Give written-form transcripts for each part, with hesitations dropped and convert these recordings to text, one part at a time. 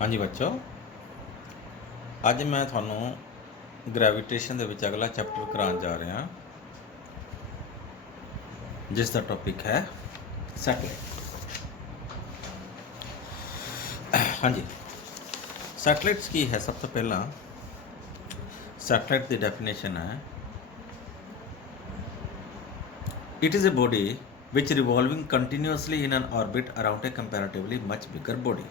हाँ जी बच्चों, अज मैं थानू ग्रैविटेशन दे विच अगला चैप्टर कराने जा रहा जिसका टॉपिक है सैटेलाइट। हाँ जी, सैटेलाइट्स की है। सब तो पहला सैटेलाइट की डेफिनेशन है, it is a body which revolving continuously in an orbit around a comparatively much bigger body.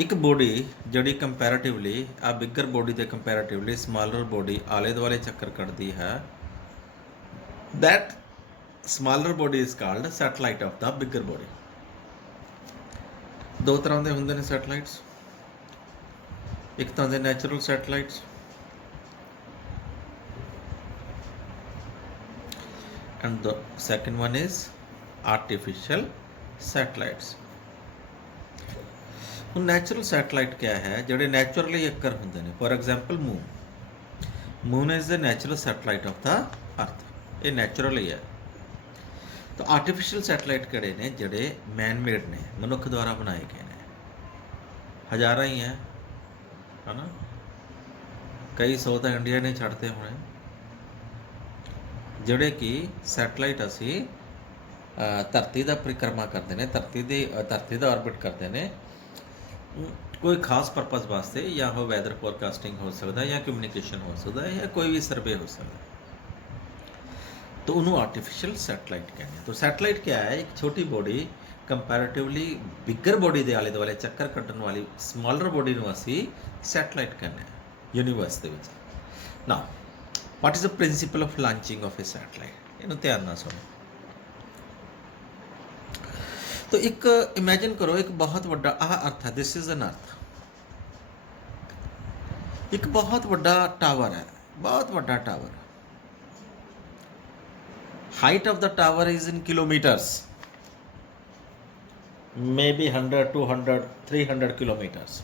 एक बॉडी जी कंपैरेटिवली आ बिगर बॉडी के कंपैरेटिवली स्मॉलर बॉडी आले दुआले चक्कर कटती है, that smaller body is called satellite of the bigger body. दो तरह के होंगे ने सैटेलाइट्स, एक तो होंगे natural satellites and the second one is artificial satellites. ਹੁਣ ਨੈਚੁਰਲ ਸੈਟਲਾਈਟ क्या है, ਜਿਹੜੇ ਨੈਚੁਰਲੀ ਅਕਰ ਹੁੰਦੇ ਨੇ। For example moon is the natural satellite of the अर्थ, ये नैचुरल ही है। तो आर्टिफिशियल सैटेलाइट किहड़े ने, ਜਿਹੜੇ मैन मेड ने, मनुख द्वारा बनाए गए ने, हज़ारा ही है ना। कई सौ तो इंडिया ने छड्डते होने, ਜਿਹੜੇ कि सैटेलाइट असी धरती का परिक्रमा करते हैं, धरती का ऑर्बिट करते हैं कोई खास परपज़ वास्ते, या वो वैदर फोरकास्टिंग हो सकता है, या कम्यूनीकेशन हो सकता है, या कोई भी सर्वे हो सकता है। तो उन्होंने आर्टिफिशियल सैटेलाइट कहते हैं। तो सैटेलाइट क्या है, एक छोटी बॉडी कंपैरेटिवली बिगर बॉडी के आले दुआले चक्कर कट्टन वाली स्मॉलर बॉडी को असी सैटेलाइट कहते हैं यूनीवर्स के विच। ना what is the principal of launching of A satellite, इन्हों ध्यान नाल सुनो। तो एक इमेजिन करो, एक बहुत बड़ा आह अर्थ है, दिस इज एन अर्थ। एक बहुत बड़ा टावर है, बहुत बड़ा tower. Height of the tower is in kilometres, may be 100, 200, 300 kilometres.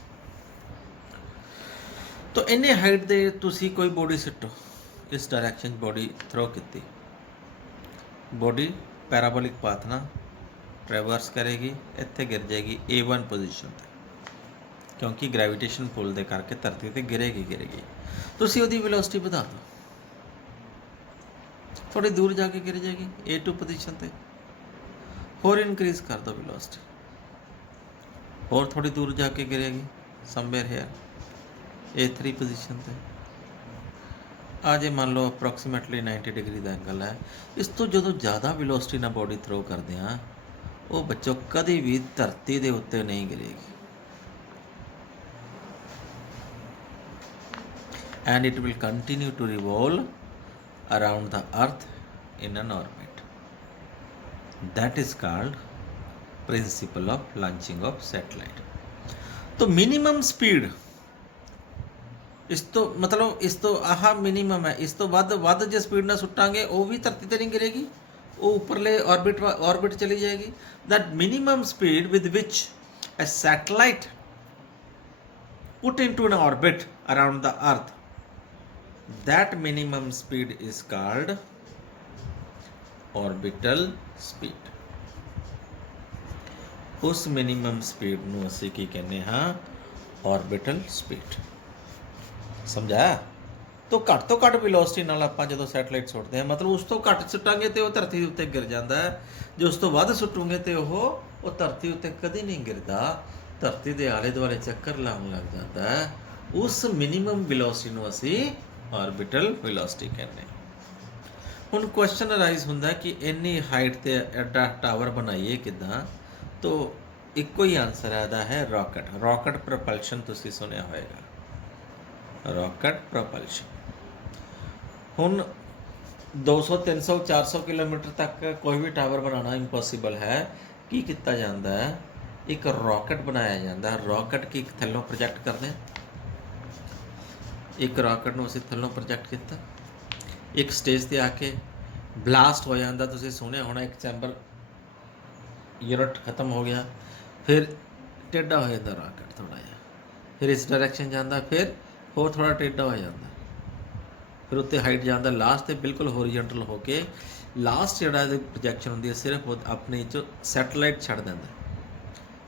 तो इन्ने हाइट दे तुसी कोई बॉडी सिटो, इस डायरैक्शन बॉडी थ्रो की, बॉडी पैराबोलिक पाथ ना ट्रैवर्स करेगी, इत्थे गिर जाएगी A1 पोजीशन पे, क्योंकि ग्रैविटेशन पुल दे करके धरती ते गिरेगी। तुसी उहदी वेलोसिटी बढ़ा दो, थोड़ी दूर जाके गिर जाएगी A2 पोजीशन पे, होर इनक्रीज कर दो वेलोसिटी, और थोड़ी दूर जाके गिरेगी समवेयर हेयर A3 पोजीशन पे। आज मान लो अप्रोक्सीमेटली 90 डिग्री का एंगल है। इस तो जो ज़्यादा वेलोसिटी ना बॉडी थ्रो करते हैं, वो बच्चों कभी भी धरती के उत्ते नहीं गिरेगी, and it will continue to revolve around the earth in an orbit. That is called principle of launching of satellite. तो मिनिमम स्पीड इस तो मतलब इस तो आह मिनिमम है, इस तो वध जो स्पीड ना सुटांगे वो भी धरती ते नहीं गिरेगी, वो उपरले ऑर्बिट चली जाएगी। That minimum speed with which A satellite put into an orbit around the earth, that minimum speed is called orbital speed. उस मिनिमम स्पीड नूं असीं की कहने हाँ, ऑर्बिटल स्पीड। समझा? तो घट वेलोसिटी नाल आपां जदों सैटेलाइट सुटते हैं, मतलब उस तो घट सुटांगे तो धरती के उत्ते गिर जाता है, जो उस तो वध सुटूंगे तो वो धरती उत्ते कदी नहीं गिरता, धरती के आले दुआले चक्कर लाउण लग जाता है। उस मिनिमम वेलोसिटी नूं असीं ऑर्बिटल वेलोसिटी कहते हैं। हुण क्वेश्चन अराइज हुंदा कि इन्नी हाइट ते एडा टावर बनाइए किदां, तो इक्को ही आंसर आता है रॉकेट। रॉकेट प्रपल्शन तुसीं सुनिया होएगा, रॉकेट प्रपल्शन। हुण 200, 300, 400 किलोमीटर तक कोई भी टावर बनाना इंपॉसिबल है। की किया जाता है, एक रॉकेट बनाया जाता है। रॉकेट की थल्लों प्रोजैक्ट करते हैं, एक रॉकेट नूं असीं थल्लों प्रोजैक्ट किया, एक स्टेज ते आके ब्लास्ट हो जाता। तुसीं सुनिया होना, एक चैंबर यूनिट खत्म हो गया, फिर टेढ़ा हो जाता रॉकेट थोड़ा जिहा, फिर इस डायरैक्शन जाता, फिर होर थोड़ा टेढ़ा हो जाता, फिर उत्ते हाइट जाता, लास्ट ते बिल्कुल होरीजेंटल होके लास्ट जिहड़ा प्रोजैक्शन होंदी है सिर्फ अपने चो सैटेलाइट छड्ड दिंदा,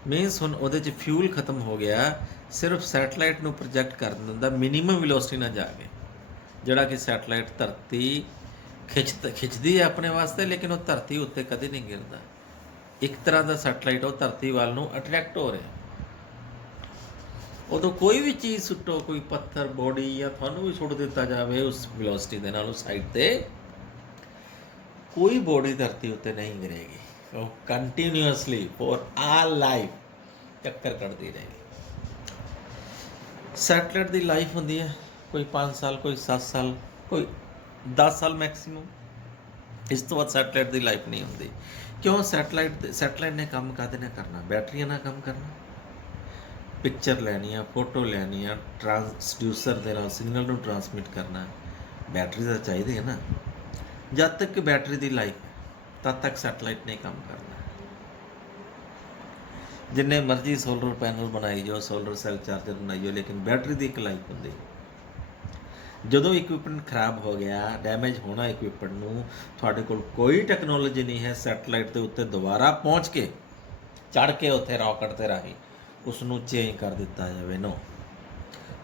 ਮੀਨਸ ਹੁਣ ਉਹਦੇ 'ਚ ਫਿਊਲ ਖਤਮ ਹੋ ਗਿਆ, ਸਿਰਫ ਸੈਟਲਾਈਟ ਨੂੰ ਪ੍ਰੋਜੈਕਟ ਕਰ ਦਿੰਦਾ ਮਿਨੀਮਮ ਵੈਲੋਸਿਟੀ ਨਾਲ ਜਾ ਕੇ, ਜਿਹੜਾ ਕਿ ਸੈਟਲਾਈਟ ਧਰਤੀ ਖਿੱਚਦੀ ਹੈ ਆਪਣੇ ਵਾਸਤੇ, ਲੇਕਿਨ ਉਹ ਧਰਤੀ ਉੱਤੇ ਕਦੇ ਨਹੀਂ ਗਿਰਦਾ। ਇੱਕ ਤਰ੍ਹਾਂ ਦਾ ਸੈਟਲਾਈਟ ਉਹ ਧਰਤੀ ਵੱਲ ਨੂੰ ਅਟਰੈਕਟ ਹੋ ਰਿਹਾ। ਉਦੋਂ ਕੋਈ ਵੀ ਚੀਜ਼ ਸੁੱਟੋ, ਕੋਈ ਪੱਥਰ ਬੋਡੀ ਜਾਂ ਤੁਹਾਨੂੰ ਵੀ ਸੁੱਟ ਦਿੱਤਾ ਜਾਵੇ ਉਸ ਵੈਲੋਸਿਟੀ ਦੇ ਨਾਲ, ਉਸ ਸਾਈਡ 'ਤੇ ਕੋਈ ਬੋਡੀ ਧਰਤੀ ਉੱਤੇ ਨਹੀਂ ਗਿਰੇਗੀ। ਉਹ ਕੰਟੀਨਿਊਅਸਲੀ ਫॉर ਆਲ ਲਾਈਫ ਚੱਕਰ ਕੱਢਦੀ ਰਹੇਗੀ। ਸੈਟਲਾਈਟ ਦੀ ਲਾਈਫ ਹੁੰਦੀ ਹੈ ਕੋਈ 5 ਸਾਲ, ਕੋਈ 7 ਸਾਲ, ਕੋਈ 10 ਸਾਲ ਮੈਕਸਿਮਮ। ਇਸ ਤੋਂ ਬਾਅਦ ਸੈਟਲਾਈਟ ਦੀ ਲਾਈਫ ਨਹੀਂ ਹੁੰਦੀ। ਕਿਉਂ? ਸੈਟਲਾਈਟ ਨੇ ਕੰਮ ਕਾਹਦੇ ਨਾਲ ਕਰਨਾ? ਬੈਟਰੀਆਂ ਨਾਲ ਕੰਮ ਕਰਨਾ। ਪਿਕਚਰ ਲੈਣੀ ਆ, ਫੋਟੋ ਲੈਣੀ ਆ, ਟਰਾਂਸਡਿਊਸਰ ਦੇ ਨਾਲ ਸਿਗਨਲ ਨੂੰ ਟਰਾਂਸਮਿਟ ਕਰਨਾ, ਬੈਟਰੀ ਤਾਂ ਚਾਹੀਦੀ ਹੈ ਨਾ। ਜਦ ਤੱਕ ਬੈਟਰੀ ਦੀ ਲਾਈਫ ਤਦ ਤੱਕ ਸੈਟਲਾਈਟ ਨੇ ਕੰਮ ਕਰਨਾ। ਜਿੰਨੇ ਮਰਜ਼ੀ ਸੋਲਰ ਪੈਨਲ ਬਣਾਈ ਜਾਓ, ਸੋਲਰ ਸੈੱਲ ਚਾਰਜਰ ਬਣਾਈ ਜਾਓ, ਲੇਕਿਨ ਬੈਟਰੀ ਦੀ ਇੱਕ ਲਾਈਫ ਹੁੰਦੀ। ਜਦੋਂ ਇਕਵਿਪਮੈਂਟ ਖਰਾਬ ਹੋ ਗਿਆ, ਡੈਮੇਜ ਹੋਣਾ ਇਕਵਿਪਮੈਂਟ ਨੂੰ, ਤੁਹਾਡੇ ਕੋਲ ਕੋਈ ਟੈਕਨੋਲੋਜੀ ਨਹੀਂ ਹੈ ਸੈਟਲਾਈਟ ਦੇ ਉੱਤੇ ਦੁਬਾਰਾ ਪਹੁੰਚ ਕੇ ਚੜ੍ਹ ਕੇ ਉੱਥੇ ਰਾਕਟ 'ਤੇ ਰਾਹੀਂ ਉਸ ਨੂੰ ਚੇਂਜ ਕਰ ਦਿੱਤਾ ਜਾਵੇ। ਨੋ,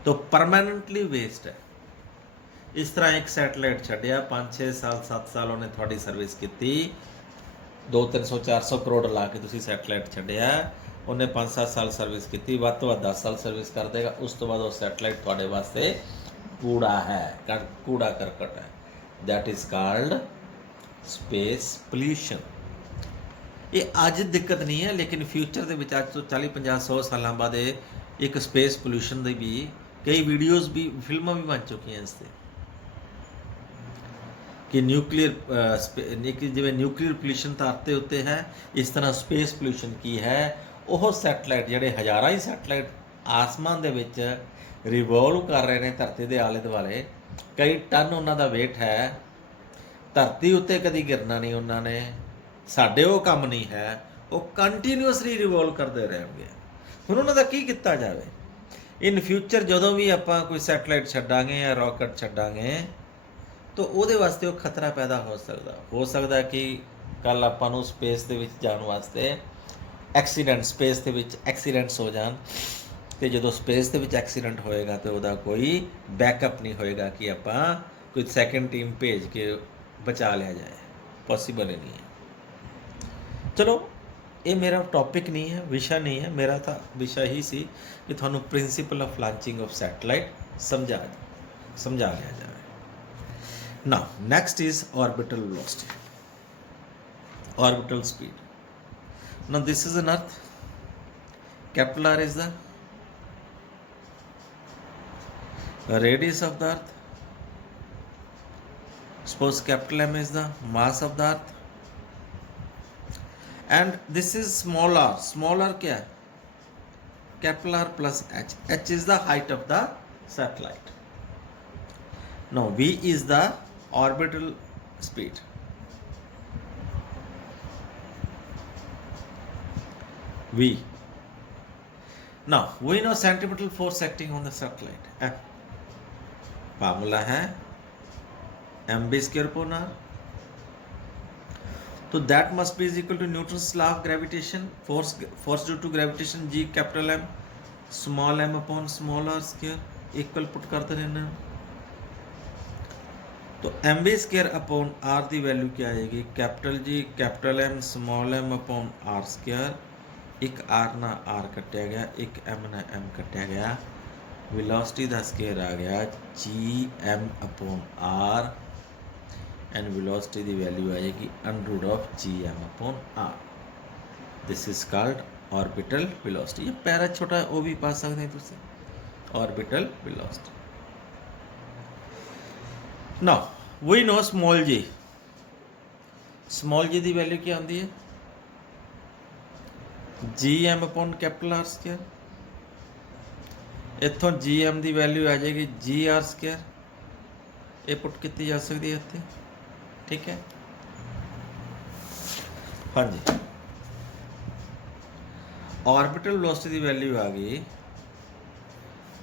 ਤਾਂ ਪਰਮਾਨੈਂਟਲੀ ਵੇਸਟ ਹੈ। ਇਸ ਤਰ੍ਹਾਂ ਇੱਕ ਸੈਟਲਾਈਟ ਛੱਡਿਆ, 5-6 ਸਾਲ 7 ਸਾਲ ਉਹਨੇ ਤੁਹਾਡੀ ਸਰਵਿਸ ਕੀਤੀ, 200-300-400 ਕਰੋੜ ਲਾ ਕੇ ਤੁਸੀਂ ਸੈਟਲਾਈਟ ਛੱਡਿਆ, ਉਹਨੇ 5-7 ਸਾਲ ਸਰਵਿਸ ਕੀਤੀ, ਵੱਧ ਤੋਂ ਵੱਧ 10 ਸਾਲ ਸਰਵਿਸ ਕਰ ਦੇਗਾ। ਉਸ ਤੋਂ ਬਾਅਦ ਉਹ ਸੈਟਲਾਈਟ ਤੁਹਾਡੇ ਵਾਸਤੇ ਕੂੜਾ ਹੈ, ਕੂੜਾ ਕਰਕਟ ਹੈ। That is called space pollution. ਇਹ ਅੱਜ ਦਿੱਕਤ ਨਹੀਂ ਹੈ, ਲੇਕਿਨ ਫਿਊਚਰ ਦੇ ਵਿੱਚ ਅੱਜ ਤੋਂ 40-50-100 ਸਾਲਾਂ ਬਾਅਦ ਇਹ ਇੱਕ ਸਪੇਸ ਪੋਲਿਊਸ਼ਨ ਦੀ ਵੀ ਕਈ ਵੀਡੀਓਜ਼ ਵੀ, ਫਿਲਮਾਂ ਵੀ ਬਣ ਚੁੱਕੀਆਂ ਇਸ 'ਤੇ, ਕਿ ਜਿਵੇਂ ਨਿਊਕਲੀਅਰ ਪੋਲਿਊਸ਼ਨ ਧਰਤੀ ਉੱਤੇ ਹੈ, ਇਸ ਤਰ੍ਹਾਂ ਸਪੇਸ ਪੋਲਿਊਸ਼ਨ ਕੀ ਹੈ। ਉਹ ਸੈਟਲਾਈਟ ਜਿਹੜੇ ਹਜ਼ਾਰਾਂ ਹੀ ਸੈਟਲਾਈਟ ਆਸਮਾਨ ਦੇ ਵਿੱਚ ਰਿਵੋਲਵ ਕਰ ਰਹੇ ਨੇ ਧਰਤੀ ਦੇ ਆਲੇ ਦੁਆਲੇ, ਕਈ ਟਨ ਉਹਨਾਂ ਦਾ ਵੇਟ ਹੈ, ਧਰਤੀ ਉੱਤੇ ਕਦੀ ਗਿਰਨਾ ਨਹੀਂ ਉਹਨਾਂ ਨੇ। ਸਾਡੇ ਉਹ ਕੰਮ ਨਹੀਂ ਹੈ, ਉਹ ਕੰਟੀਨਿਊਅਸਲੀ ਰਿਵੋਲਵ ਕਰਦੇ ਰਹਿਣਗੇ। ਹੁਣ ਉਹਨਾਂ ਦਾ ਕੀ ਕੀਤਾ ਜਾਵੇ? ਇਨ ਫਿਊਚਰ ਜਦੋਂ ਵੀ ਆਪਾਂ ਕੋਈ ਸੈਟਲਾਈਟ ਛੱਡਾਂਗੇ ਜਾਂ ਰਾਕਟ ਛੱਡਾਂਗੇ, ਤਾਂ ਉਹਦੇ ਵਾਸਤੇ ਉਹ ਖਤਰਾ ਪੈਦਾ ਹੋ ਸਕਦਾ ਕਿ ਕੱਲ੍ਹ ਆਪਾਂ ਨੂੰ ਸਪੇਸ ਦੇ ਵਿੱਚ ਜਾਣ ਵਾਸਤੇ ਸਪੇਸ ਦੇ ਵਿੱਚ ਐਕਸੀਡੈਂਟਸ ਹੋ ਜਾਣ, ਅਤੇ ਜਦੋਂ ਸਪੇਸ ਦੇ ਵਿੱਚ ਐਕਸੀਡੈਂਟ ਹੋਏਗਾ ਤਾਂ ਉਹਦਾ ਕੋਈ ਬੈਕਅਪ ਨਹੀਂ ਹੋਏਗਾ ਕਿ ਆਪਾਂ ਕੋਈ ਸੈਕਿੰਡ ਟੀਮ ਭੇਜ ਕੇ ਬਚਾ ਲਿਆ ਜਾਏ। ਪੋਸੀਬਲ ਹੀ ਨਹੀਂ ਹੈ। ਚਲੋ, ਇਹ ਮੇਰਾ ਟੌਪਿਕ ਨਹੀਂ ਹੈ, ਵਿਸ਼ਾ ਨਹੀਂ ਹੈ। ਮੇਰਾ ਤਾਂ ਵਿਸ਼ਾ ਹੀ ਸੀ ਕਿ ਤੁਹਾਨੂੰ principal of launching of satellite ਸਮਝਾ ਲਿਆ ਜਾਵੇ। Now, next is orbital velocity, orbital speed. Now, this is an Earth. Capital R is the radius of the Earth. Suppose capital M is the mass of the Earth. And this is small r. Small r क्या है? Capital R plus h. H is the height of the satellite. Now, V is the orbital speed. V. Now, we know centripetal force acting on the satellite. Formula है mv square upon r. So that must be is equal to Newton's law of gravitation. Force due to gravitation G capital M small m upon small r square equal put करते रहना। तो m v square upon r की value क्या आएगी? Capital G capital M small m upon r square. एक r ना r कट्टिया गया, एक एम ना एम कट्टिया गया, वेलोसिटी का स्केयर आ गया G M upon R, and velocity की वैल्यू आएगी under of G M upon R. This is called orbital velocity. ये पैरा छोटा वो भी पा सकते हैं तुम, orbital velocity. Now, we know small g. Small g की वैल्यू क्या आती है? G M upon capital R square. इतों जी एम की वैल्यू आ जाएगी जी आर स्क्वायर। ये पुट की जा सकती है इतने, ठीक है। हाँ जी, ऑर्बिटल वेलोसिटी की वैल्यू आ गई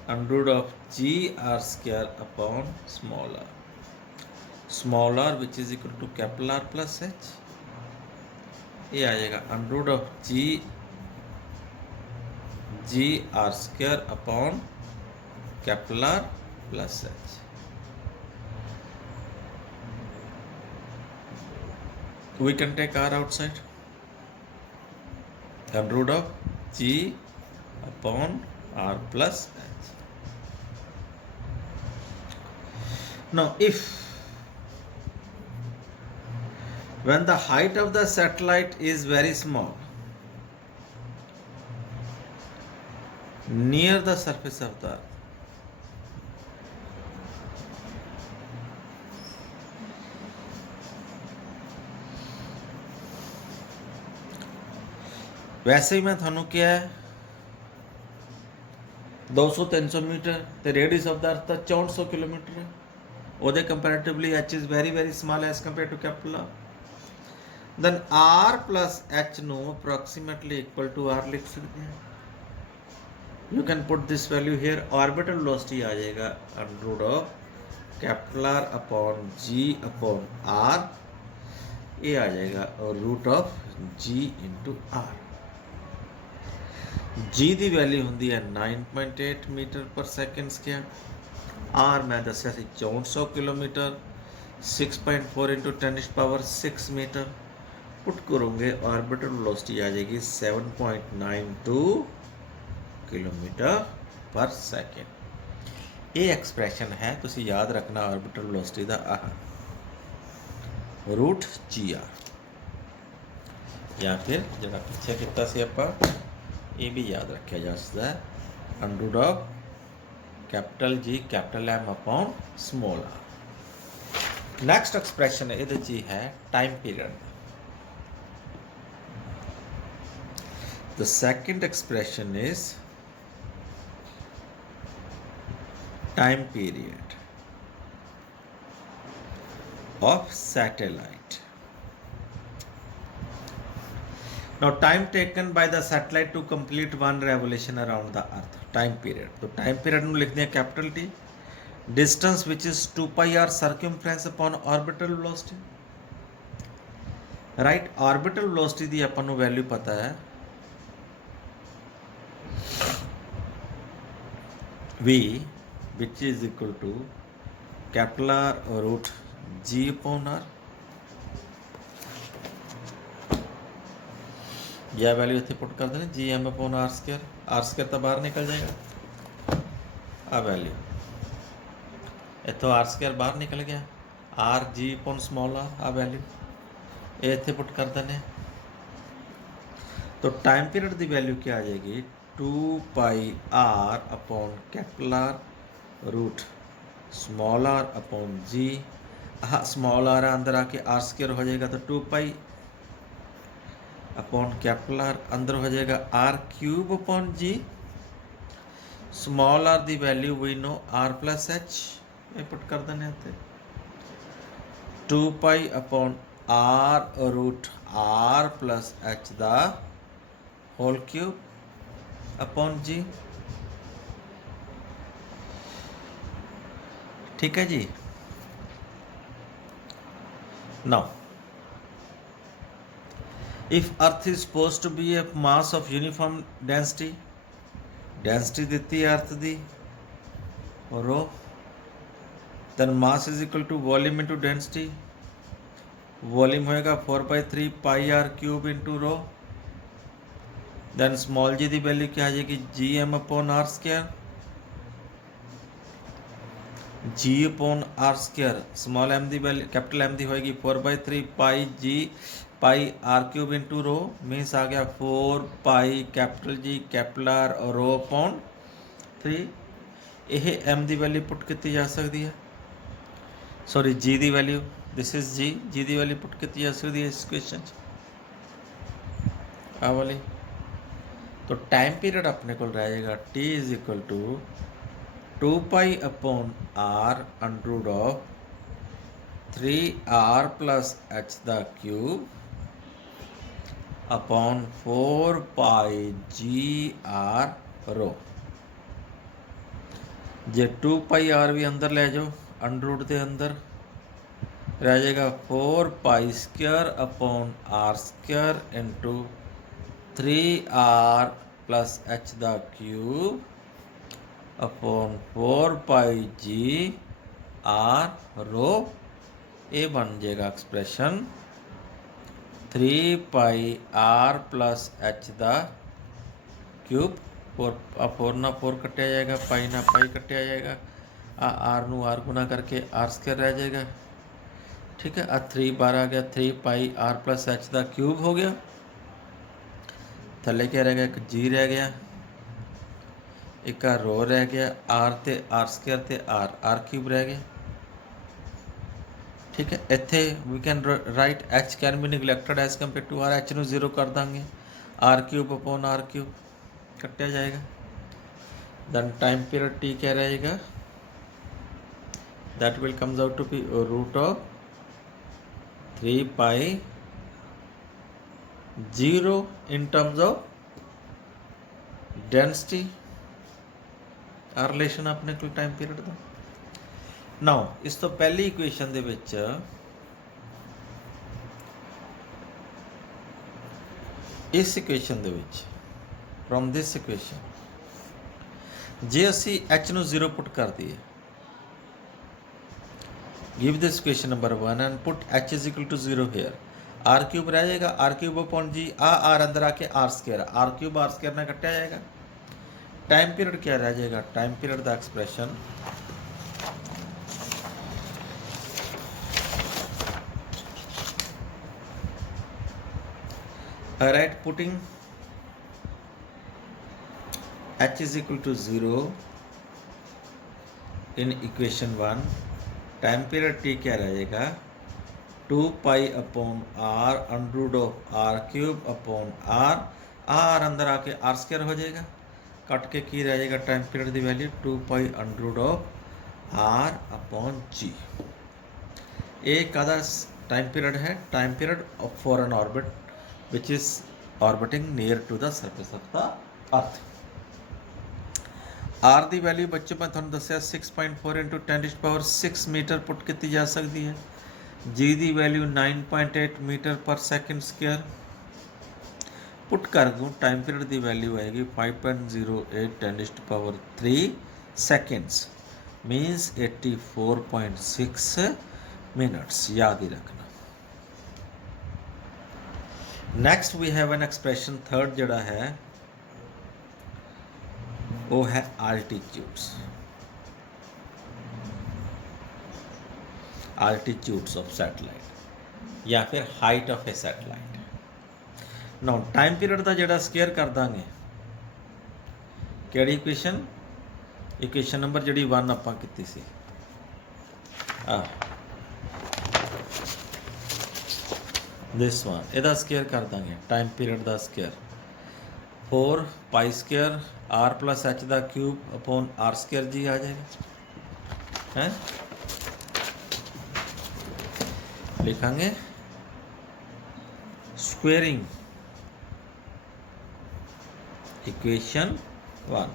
under of g are square upon small r. Small r which is equal to capital R plus H. ये आ जाएगा under of g g are square upon capital plus h. We can take r outside, and root of g upon r plus h. Now if when the height of the satellite is very small near the surface of the earth, वैसे ही मैं थानू क्या है 200-300 metre ਤੇ radius of the earth ਤਾਂ 6400 kilometre ਹੈ। ਉਹਦੇ comparatively h is very very small as compared to capital R, then r plus h ਨੂੰ approximately equal to r ਲਿਖ ਸਕਦੇ ਹਾਂ। you can put this value here, orbital velocity आ जाएगा under root of capital R upon g upon r, ये आ जाएगा और root of g into r। Ji the value ਹੁੰਦੀ ਹੈ 9.8 ਮੀਟਰ ਪਰ ਸੈਕਿੰਡ ਸਕੁਅਰ, ਆਰ ਮੈਂ ਦੱਸਿਆ ਸੀ 6400 ਕਿਲੋਮੀਟਰ, 6.4 into 10⁻⁶ मीटर। पुट करोगे ऑर्बिटल वेलोसिटी आ जाएगी 7.92 किलोमीटर पर सैकेंड। ये एक्सप्रैशन है, तुसी याद रखना ऑर्बिटल वेलोसिटी का आह रूट जी आर, या फिर जो पिछे किया सी आपां ये भी याद रखा जा सकता है under of capital G capital M upon small r. Next expression ये जी है time period. The second expression is time period of satellite. Now time taken by the satellite to complete one revolution around the earth, time period। तो time period ਨੂੰ ਲਿਖਦੇ ਹਾਂ capital T, distance which is 2 pi r circumference upon orbital velocity, right। orbital velocity ਦੀ ਆਪਾਂ ਨੂੰ value ਪਤਾ ਹੈ v which is equal to capital R root g upon r। यह value इतने पुट कर देना g M upon are square तो बाहर निकल जाएगा। आ वैल्यू इतों आर स्क्वायर बाहर निकल गया, r g upon small r, आ वैल्यू ये इतने पुट कर देने। तो टाइम पीरियड की वैल्यू क्या आ जाएगी 2 pi R upon capital R root small R upon G. हाँ स्मॉल आर अंदर आके आर स्क्वायर हो जाएगा, तो 2 पाई अपॉन कैपिटल आर अंदर हो जाएगा R cube upon G. Small R दी value we know R plus H, ये पुट कर देने थे 2 pi upon R root R plus H दा होल क्यूब अपॉन जी। ठीक है जी। Now if earth is supposed to be a mass of uniform density, density ਦਿੱਤੀ earth the rho, then mass is equal to volume into density, volume होएगा 4/3 pi r cube into rho, then small g ਦੀ value क्या आ जाएगी g m upon r square, g upon r square small m ਦੀ value capital m ਦੀ होएगी 4/3 pi g pi R cube into rho, means आ गया 4 pi capital G capital R और rho upon 3। यह एम की वैल्यू पुट की जा सकती है, सॉरी जी की वैल्यू, दिस इज जी की वैल्यू पुट की जा सकती है इस क्वेश्चन आ वाली। तो टाइम पीरियड अपने को रह जाएगा T is equal to 2 pi upon r under root of 3r plus H the cube upon 4 pi ji are रो। जे 2 पाई आर भी अंदर ले जाओ अंडर रूट के अंदर रह जाएगा 4 pi square upon are square into 3r plus H the cube upon 4 pi ji are rho, ये बन जाएगा expression 3 pi R plus H the cube. 4 ना 4 कटिया जाएगा, पाई ना पाई कटिया जाएगा, आर नू आर गुना करके आर स्क्वायर रह जाएगा। ठीक है, 3 बार आ गया, 3 pi R plus H the cube हो गया। थले क्या रह गया, एक जी रह गया, एक रो रह गया, आर ते आर स्क्वायर ते आर क्यूब रह गया। ठीक है, इत्थे we can write H can be neglected as compare to R. H नू 0 कर देंगे, R cube upon R cube कटिया जाएगा। दैन टाइम पीरियड टी क्या रहेगा, that will comes out to be root of 3 pi 0 in terms of density. आ relation अपने को टाइम पीरियड का। नाउ इस तो पहली इक्वेशन दे विच इस इक्वेशन दे विच फ्रॉम दिस इक्वेशन जे असी एच नू 0 पुट कर दिए, give this equation number 1 and put H is equal to 0 here, R cube रह जाएगा, R cube upon G R अंदर आके R square, R cube R square ना कटिया जाएगा। टाइम पीरियड क्या रह जाएगा, टाइम पीरियड का expression right putting h is equal to 0 in equation 1, time period t क्या रहेगा 2 pi upon r under root of r cube upon r, r अंदर आके आर स्क्वायर हो जाएगा, कट के की रह जाएगा टाइम पीरियड की value 2 pi under root of R upon G. एक कादा टाइम पीरियड है, time period for an orbit which is orbiting near to the surface of the earth. R की वैल्यू बच्चों मैं थोड़ा दसिया 6.4 इंटू 10⁻6 मीटर पुट की जा सकती है। जी की वैल्यू 9.8 मीटर पर सेकेंड स्क्वायर पुट कर दूँ, टाइम पीरियड की वैल्यू आएगी 5.08 10⁻3 सेकेंड्स मीनस 84.6 मिनट्स। याद ही रखना। Next we have an expression third जड़ा है वो है आल्टीट्यूड्स, आल्टीट्यूड्स ऑफ सैटेलाइट या फिर height of A satellite. Now time period का जड़ा स्केयर कर देंगे केड़ी इक्वेशन, इक्वेशन नंबर जी 1 आपां कीती सी, दिस वन, इहदा स्केयर कर देंगे टाइम पीरियड का square 4 pi square r plus H का cube upon r square g आ जाएगा है। लिखांगे स्क्वेयरिंग इक्वेशन 1,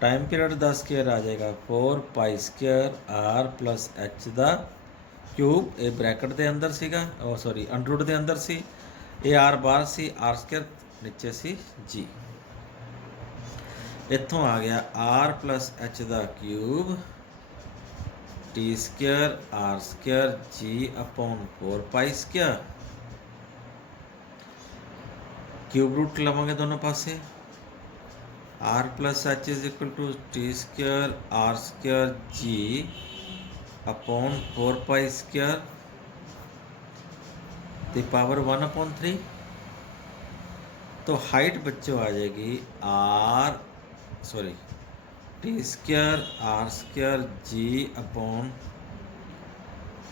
टाइम पीरियड का स्केयर आ जाएगा 4 pi square r plus H का क्यूब, ये ब्रैकेट के अंदर सीगा, सॉरी अंडररूट के अंदर सी, ये आर बार सी, आर स्केयर नीचे सी जी। इतों आ गया आर प्लस एच का cube T square R square G upon 4 pi square, cube root लवेंगे दोनों पासे, R plus H is equal to T square R square G upon 4 pi square the power 1/3। तो हाइट बच्चों आ जाएगी T square R square G upon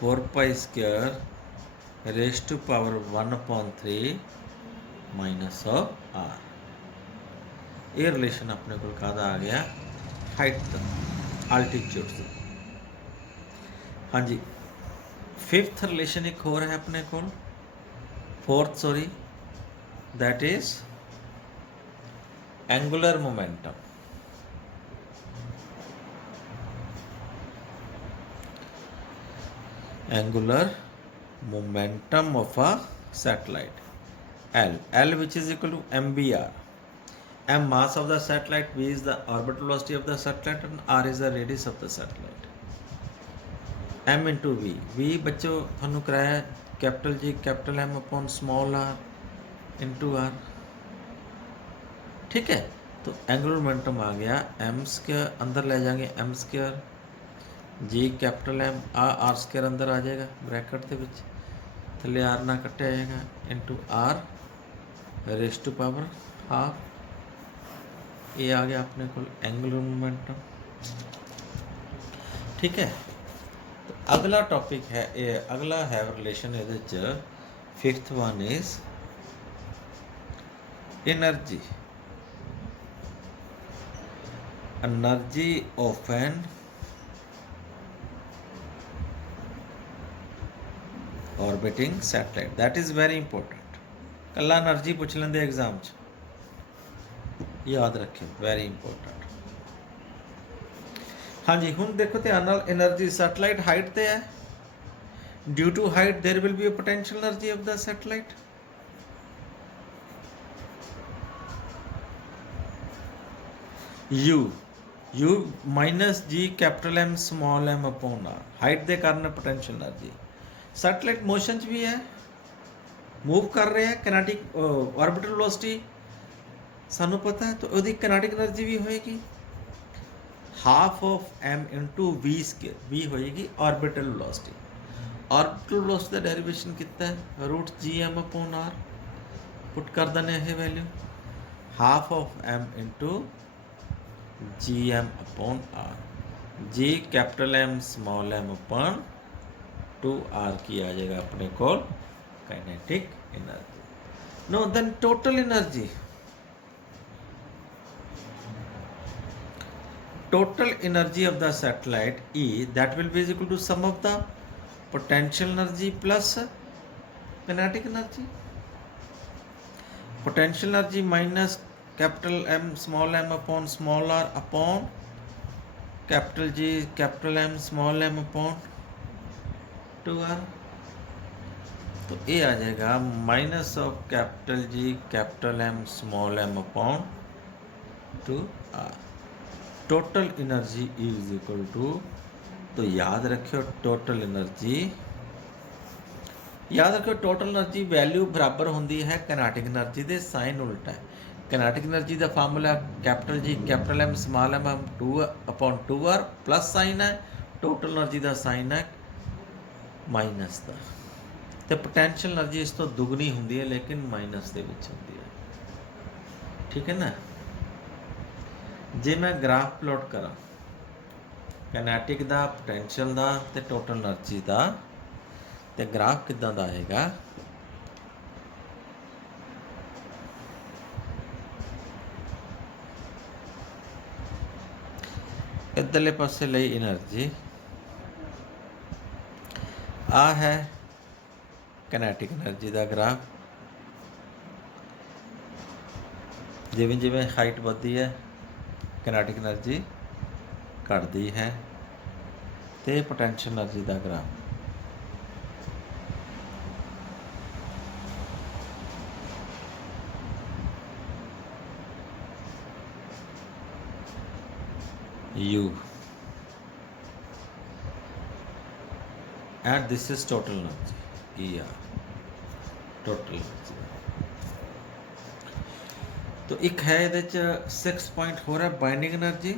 4 pi square raise to power 1/3 minus of R. ये relation अपने को कादा आ गया height का, आल्टीट्यूड का। हाँ जी, फिफ्थ रिलेशन एक और है अपने को, fourth sorry, that is angular momentum. Angular momentum of a satellite L which is equal to MBR, M mass of the satellite, V is the orbital velocity of the satellite, and R is the radius of the satellite. M into V. V बच्चों थानू कराया capital G capital M upon small r into R. ठीक है, तो angular momentum आ गया m square, अंदर ले जाएंगे m square, G capital M R square अंदर आ जाएगा ब्रैकेट के विच, थले R ना कट्टिया जाएगा into R raise to power half. ये आ गया अपने को एंगुलर मोमेंटम. ठीक है, तो अगला टॉपिक है ये, अगला है रिलेशन ਇਹਦੇ ਚ fifth one is energy. Energy of an orbiting satellite, that is very important. कला एनर्जी पूछ लेंगे एग्जाम च, याद रखियो, वेरी इंपॉर्टेंट. हाँ जी, हुण देखो ध्यान नाल, एनर्जी सैटेलाइट हाइट ते है, due to height there will be a potential energy of the satellite. U minus G capital M small m upon r, height के कारण पोटेंशियल एनर्जी. सैटेलाइट मोशन च भी है, मूव कर रहे हैं, किनेटिक ऑर्बिटल वेलोसिटी सानू पता है, तो उसकी किनेटिक एनर्जी भी होएगी half of m into v square. V होएगी ऑर्बिटल वेलोसिटी. ऑर्बिटल वेलोसिटी का डेरिवेशन कितना है, root g M upon r. Put कर देने ये value, half of m into g M upon r. G capital M small m upon two r की आ जाएगा अपने को kinetic energy. No then total energy, total energy of the satellite E, that will be equal to sum of the potential energy plus kinetic energy. Potential energy minus capital M small m upon small r upon capital G capital M small m upon 2r. तो ये आ जाएगा minus of capital G capital M small m upon 2r. Total energy is equal to, तो याद रखियो total energy, याद रखियो total energy value बराबर होंदी है किनेटिक एनर्जी दे साइन उल्टा है. किनेटिक एनर्जी का formula capital G capital M small m 2 upon 2r plus sign है, टोटल एनर्जी का साइन है माइनस का. तो पोटेंशियल एनर्जी इस तो दुगनी होंदी है लेकिन माइनस के विच होंदी है. ठीक है ना. जे मैं ग्राफ प्लॉट करा किनेटिक दा, पोटेंशियल दा ते टोटल एनर्जी दा, ते ग्राफ किदां दा आएगा, इधरले पासे लई एनर्जी आ है किनेटिक एनर्जी दा ग्राफ. जिवें जिवें हाइट बढ़ती है किनेटिक एनर्जी घटती है, तो पोटेंशियल एनर्जी का graph. U and this is total energy ER, total energy. तो एक है ये 6 पॉइंट हो रहा है binding energy.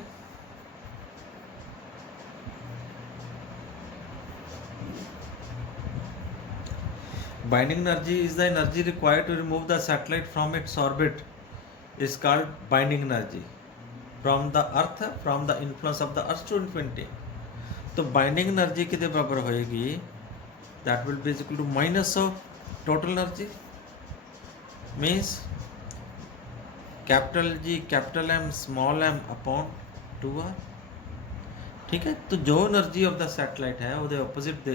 Binding energy is the energy required to remove the satellite from its orbit is called binding energy from the earth, from the influence of the earth to infinity. तो binding energy कितने बराबर होएगी, that will be equal to minus of total energy means capital G capital M small m upon 2r. ठीक है, तो जो energy of the satellite है वो ऑपोजिट दे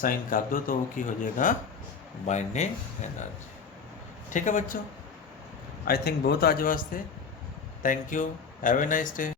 साइन कर दो तो वो की हो जाएगा बाइंडिंग एनर्जी. ठीक है बच्चों, आई थिंक बहुत आज वास्ते. Thank you, have a nice day.